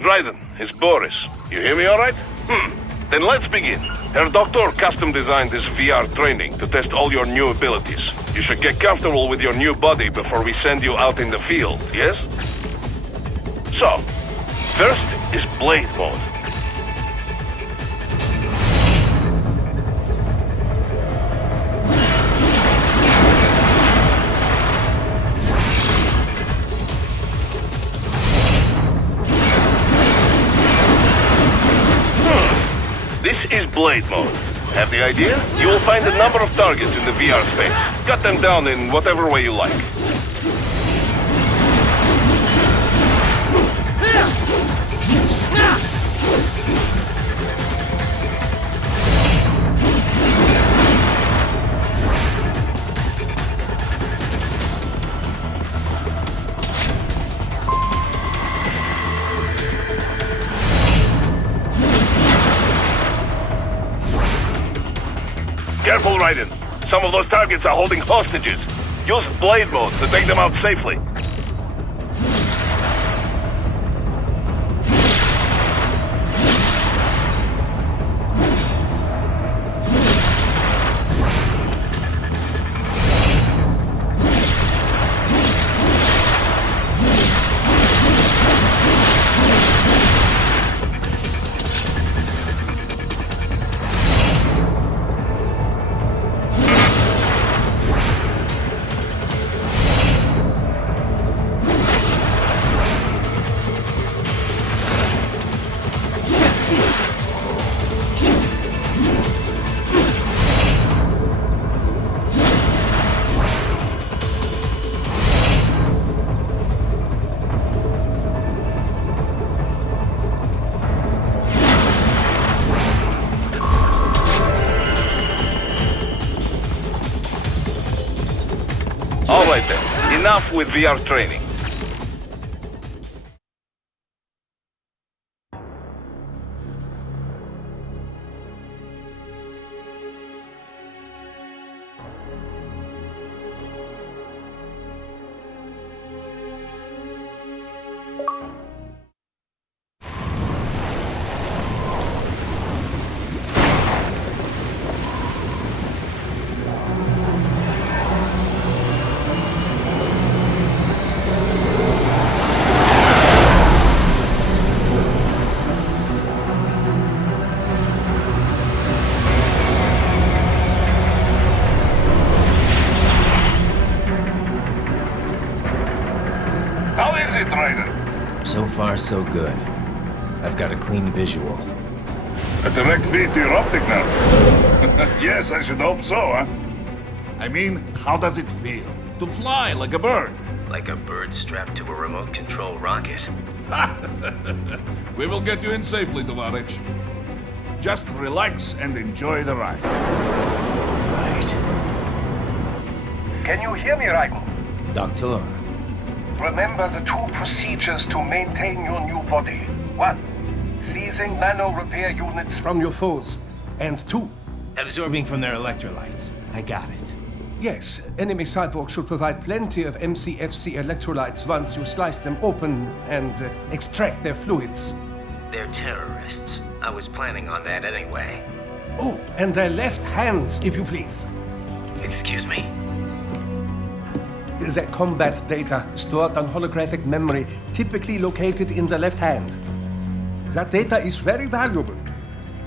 Raiden, it's Boris. You hear me all right? Then let's begin. Herr Doctor custom designed this VR training to test all your new abilities. You should get comfortable with your new body before we send you out in the field, yes? So, first is Blade Mode. This is Blade Mode. Have the idea? You will find a number of targets in the VR space. Cut them down in whatever way you like. Careful, Raiden. Some of those targets are holding hostages. Use Blade Mode to take them out safely. All right then, enough with VR training. So far, so good. I've got a clean visual. A direct feed to your optic now. Yes, I should hope so, huh? I mean, how does it feel? To fly like a bird? Like a bird strapped to a remote control rocket. We will get you in safely, Tovarich. Just relax and enjoy the ride. Right. Can you hear me, Raiden? Doctor. Remember the two procedures to maintain your new body. 1. Seizing nano repair units from your foes. And 2. Absorbing from their electrolytes. I got it. Yes, enemy cyborgs should provide plenty of MCFC electrolytes once you slice them open and extract their fluids. They're terrorists. I was planning on that anyway. Oh, and their left hands, if you please. Excuse me? The combat data stored on holographic memory, typically located in the left hand. That data is very valuable.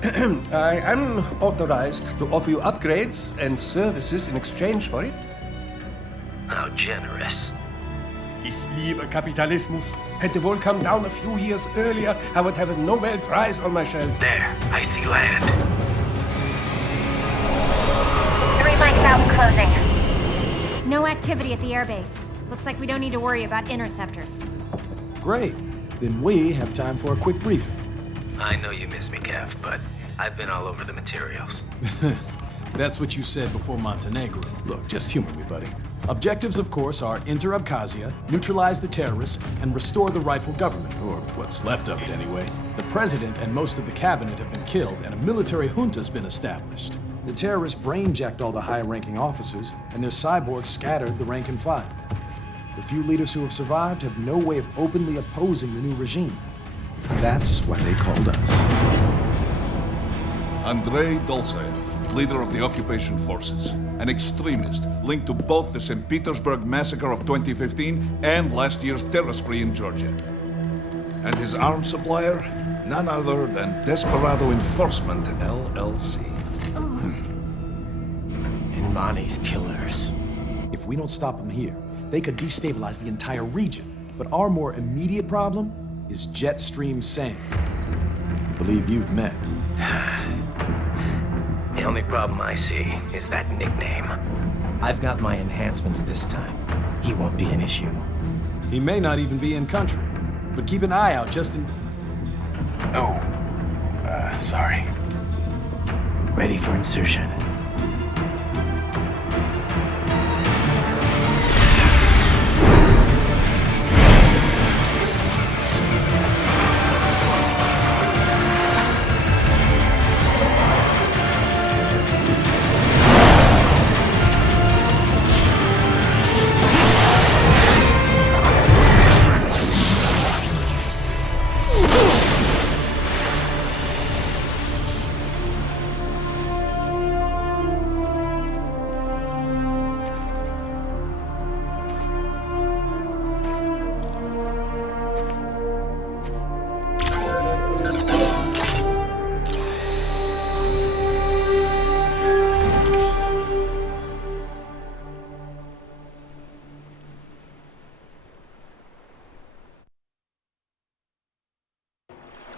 I am authorized to offer you upgrades and services in exchange for it. How generous. Ich liebe Kapitalismus. Had the wall come down a few years earlier, I would have a Nobel Prize on my shelf. There, I see land. 3 mics out, closing. No activity at the airbase. Looks like we don't need to worry about interceptors. Great. Then we have time for a quick briefing. I know you miss me, Kev, but I've been all over the materials. That's what you said before Montenegro. Look, just humor me, buddy. Objectives, of course, are enter Abkhazia, neutralize the terrorists, and restore the rightful government, or what's left of it anyway. The president and most of the cabinet have been killed, and a military junta's been established. The terrorists brain-jacked all the high-ranking officers, and their cyborgs scattered the rank and file. The few leaders who have survived have no way of openly opposing the new regime. That's why they called us. Andrei Dolzaev, leader of the occupation forces, an extremist linked to both the St. Petersburg massacre of 2015 and last year's terror spree in Georgia. And his arms supplier, none other than Desperado Enforcement, LLC. And Money's killers. If we don't stop them here, they could destabilize the entire region. But our more immediate problem is Jetstream Sam. I believe you've met. The only problem I see is that nickname. I've got my enhancements this time. He won't be an issue. He may not even be in country, but keep an eye out just in... Oh, sorry. Ready for insertion.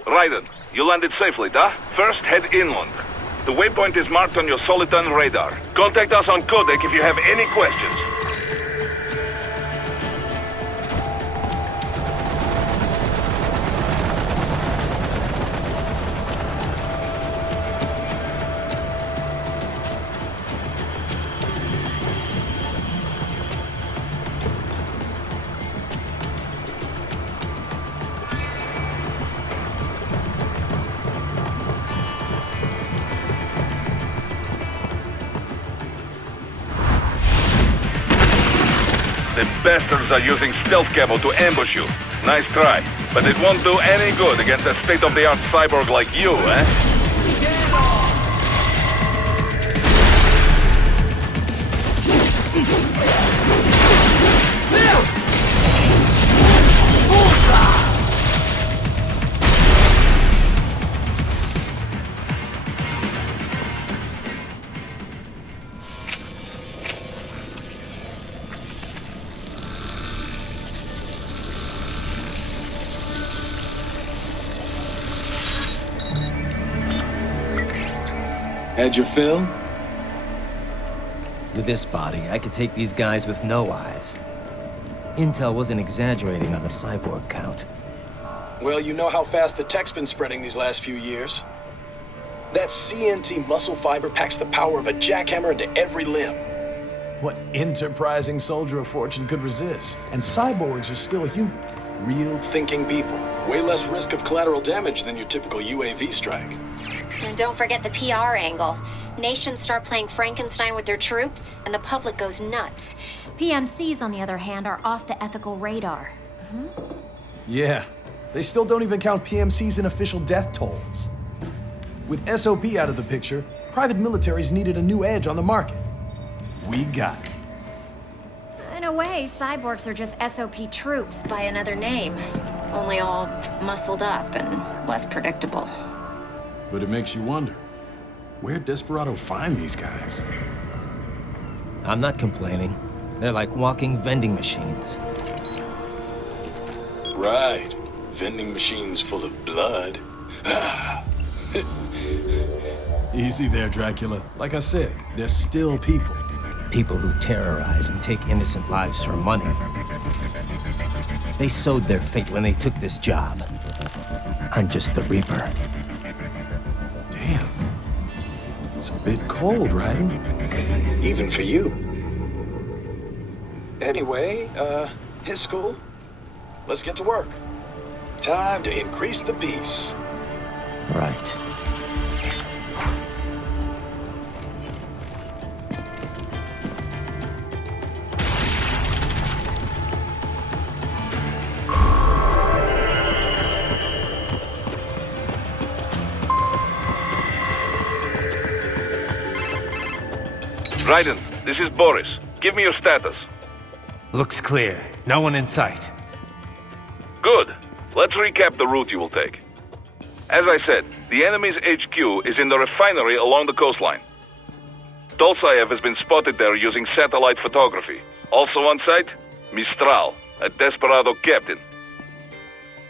Raiden, you landed safely, da? First, head inland. The waypoint is marked on your Soliton radar. Contact us on Codec if you have any questions. The bastards are using stealth camo to ambush you. Nice try. But it won't do any good against a state-of-the-art cyborg like you, eh? Had your fill? With this body, I could take these guys with no eyes. Intel wasn't exaggerating on the cyborg count. Well, you know how fast the tech's been spreading these last few years. That CNT muscle fiber packs the power of a jackhammer into every limb. What enterprising soldier of fortune could resist? And cyborgs are still human. Real Thinking people. Way less risk of collateral damage than your typical UAV strike. And don't forget the PR angle. Nations start playing Frankenstein with their troops, and the public goes nuts. PMCs, on the other hand, are off the ethical radar. Yeah, they still don't even count PMCs in official death tolls. With SOP out of the picture, private militaries needed a new edge on the market. We got it. In a way, cyborgs are just SOP troops by another name. Only all muscled up and less predictable. But it makes you wonder, where'd Desperado find these guys? I'm not complaining. They're like walking vending machines. Right. Vending machines full of blood. Easy there, Dracula. Like I said, they're still people. People who terrorize and take innocent lives for money. They sowed their fate when they took this job. I'm just the Reaper. Damn. It's a bit cold, Raiden. Even for you. Anyway, his school. Let's get to work. Time to increase the peace. Right. Raiden, this is Boris. Give me your status. Looks clear. No one in sight. Good. Let's recap the route you will take. As I said, the enemy's HQ is in the refinery along the coastline. Dolsaev has been spotted there using satellite photography. Also on site, Mistral, a desperado captain.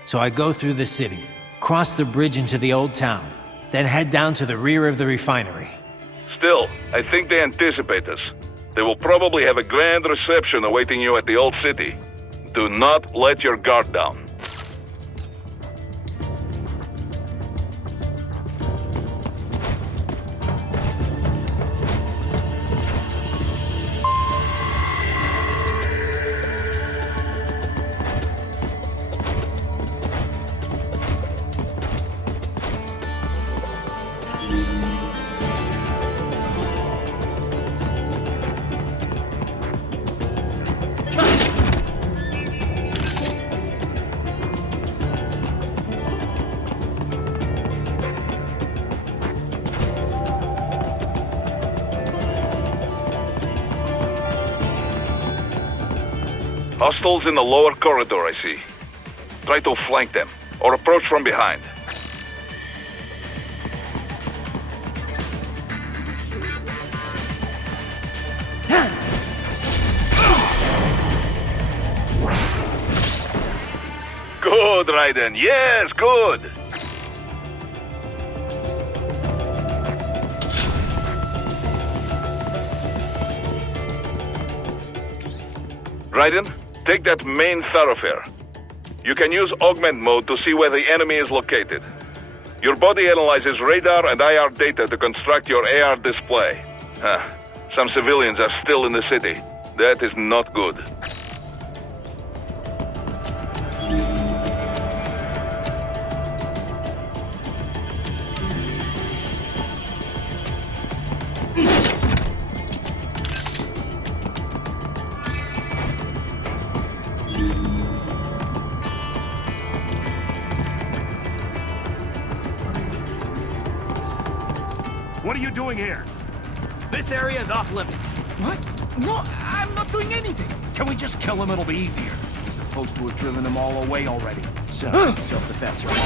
So I go through the city, cross the bridge into the old town, then head down to the rear of the refinery. Still, I think they anticipate us. They will probably have a grand reception awaiting you at the old city. Do not let your guard down. Hostiles in the lower corridor, I see. Try to flank them, or approach from behind. Good, Raiden. Yes, good. Raiden, take that main thoroughfare. You can use augment mode to see where the enemy is located. Your body analyzes radar and IR data to construct your AR display. Some civilians are still in the city. That is not good. What are you doing here? This area is off limits. What? No, I'm not doing anything. Can we just kill him? It'll be easier. We're supposed to have driven them all away already. So, self-defense, right?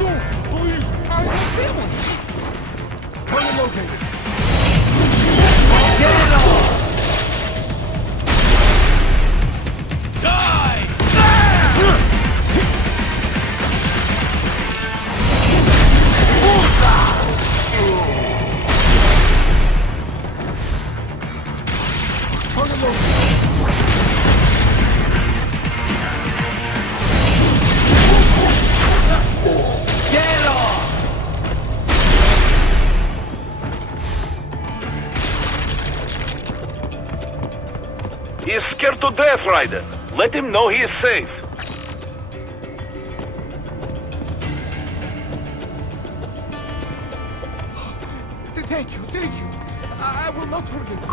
No, please, I have family. Target located. Get it all! Die! He is scared to death, Raiden. Let him know he is safe. Thank you. I will not forget this.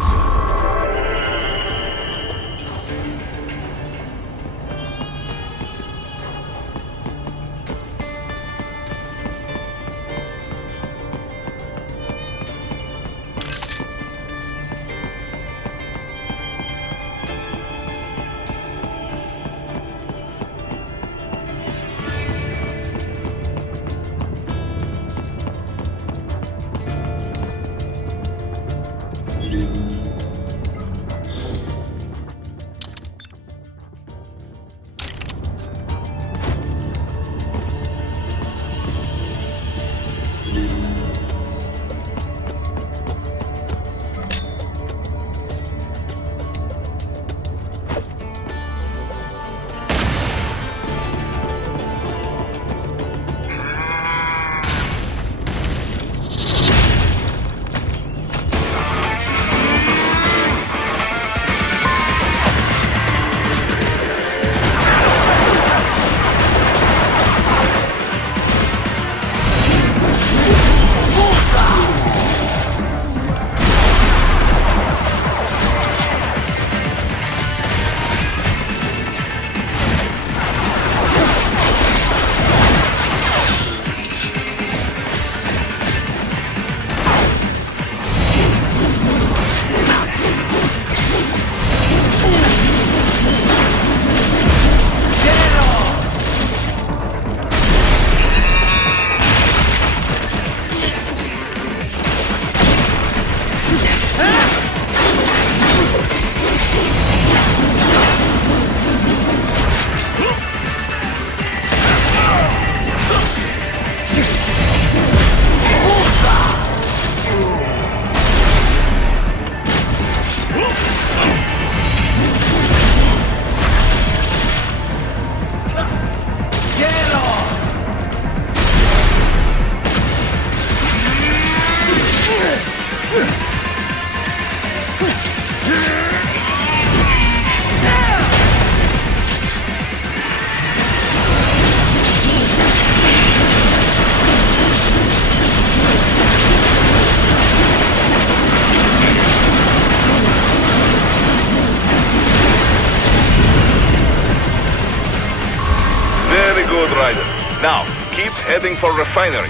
Now, keep heading for refinery.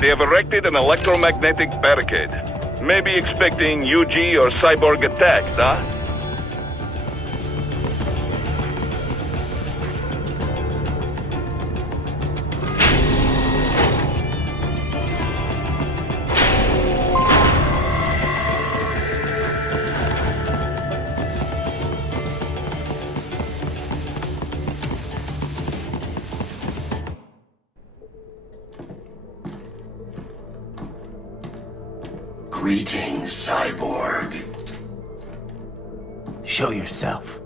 They have erected an electromagnetic barricade. Maybe expecting UG or cyborg attacks, huh? Greetings, cyborg. Show yourself.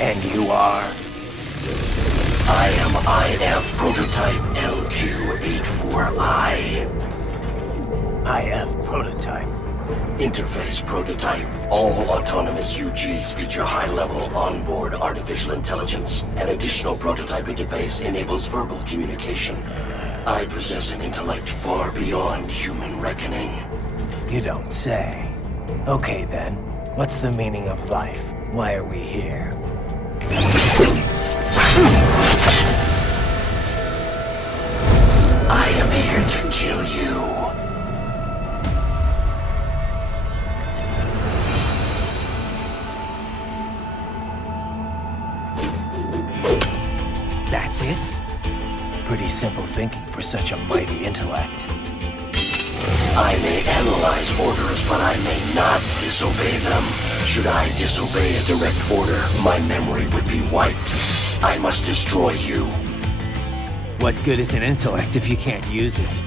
And you are? I am IF Prototype LQ84I. IF Prototype. Interface Prototype. All autonomous UGs feature high-level onboard artificial intelligence. An additional prototype interface enables verbal communication. I possess an intellect far beyond human reckoning. You don't say. Okay then, what's the meaning of life? Why are we here? I am here to kill you. simple thinking for such a mighty intellect. I may analyze orders, but I may not disobey them. Should I disobey a direct order, my memory would be wiped. I must destroy you. What good is an intellect if you can't use it?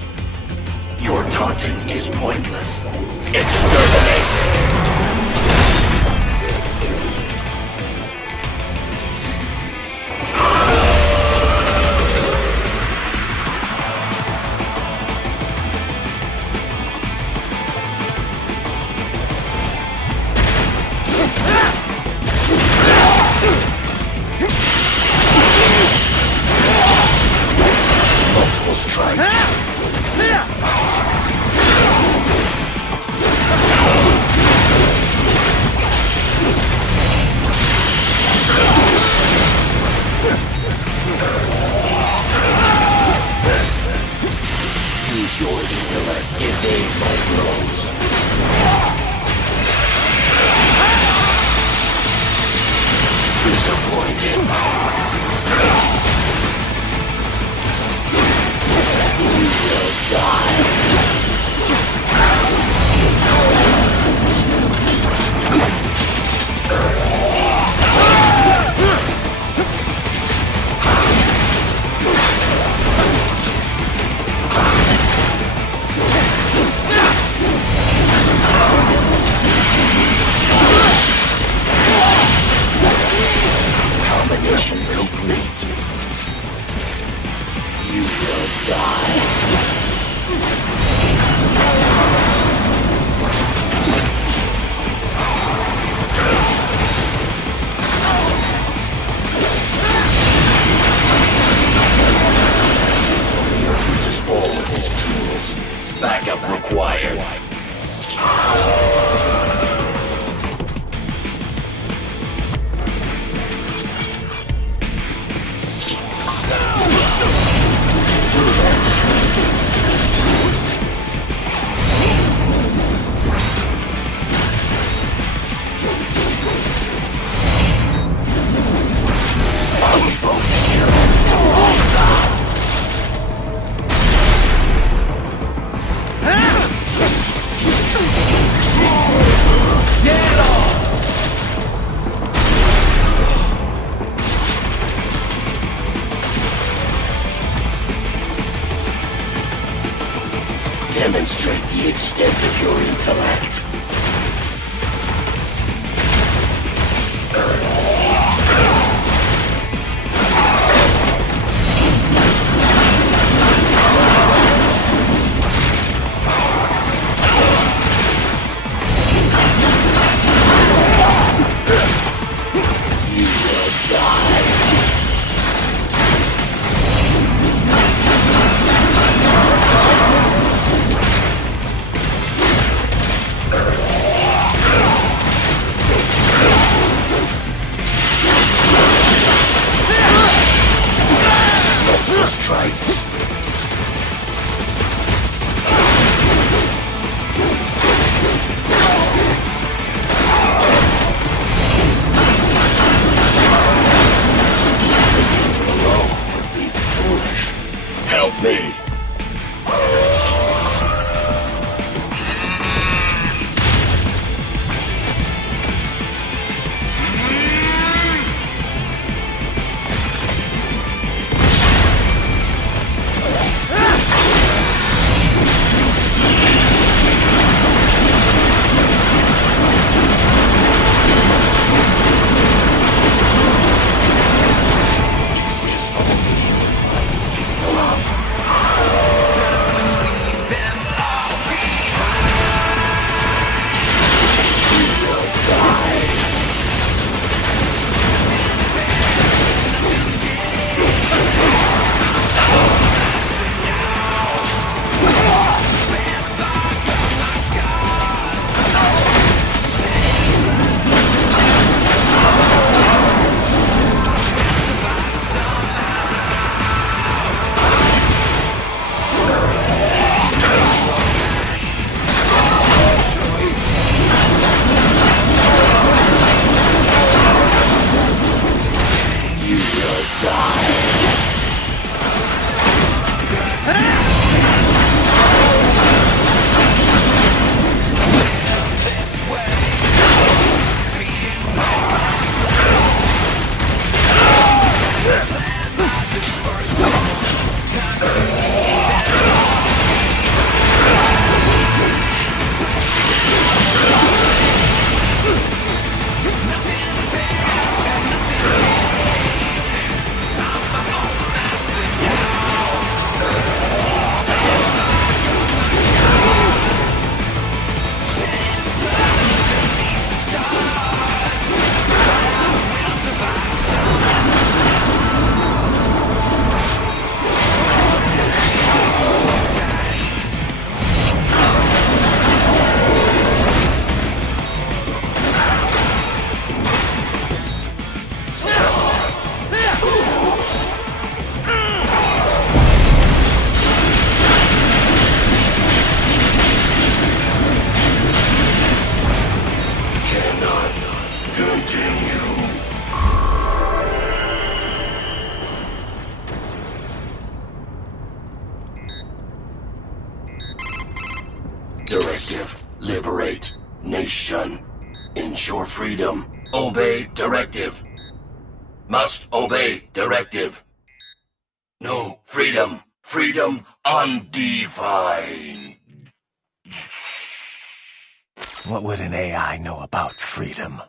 Your taunting is pointless. Exterminate! Multiple strikes. Use your intellect, evade my blows. Disappointed. You will die. Combination complete. You will die. He uses all of his tools. Backup required. Demonstrate the extent of your intellect. You will die. Multiple strikes. Continuing alone would be foolish. Help me. Is this only my capable of? Liberate nation. Ensure freedom. Obey directive. Must obey directive. No freedom. Freedom undefined. What would an AI know about freedom?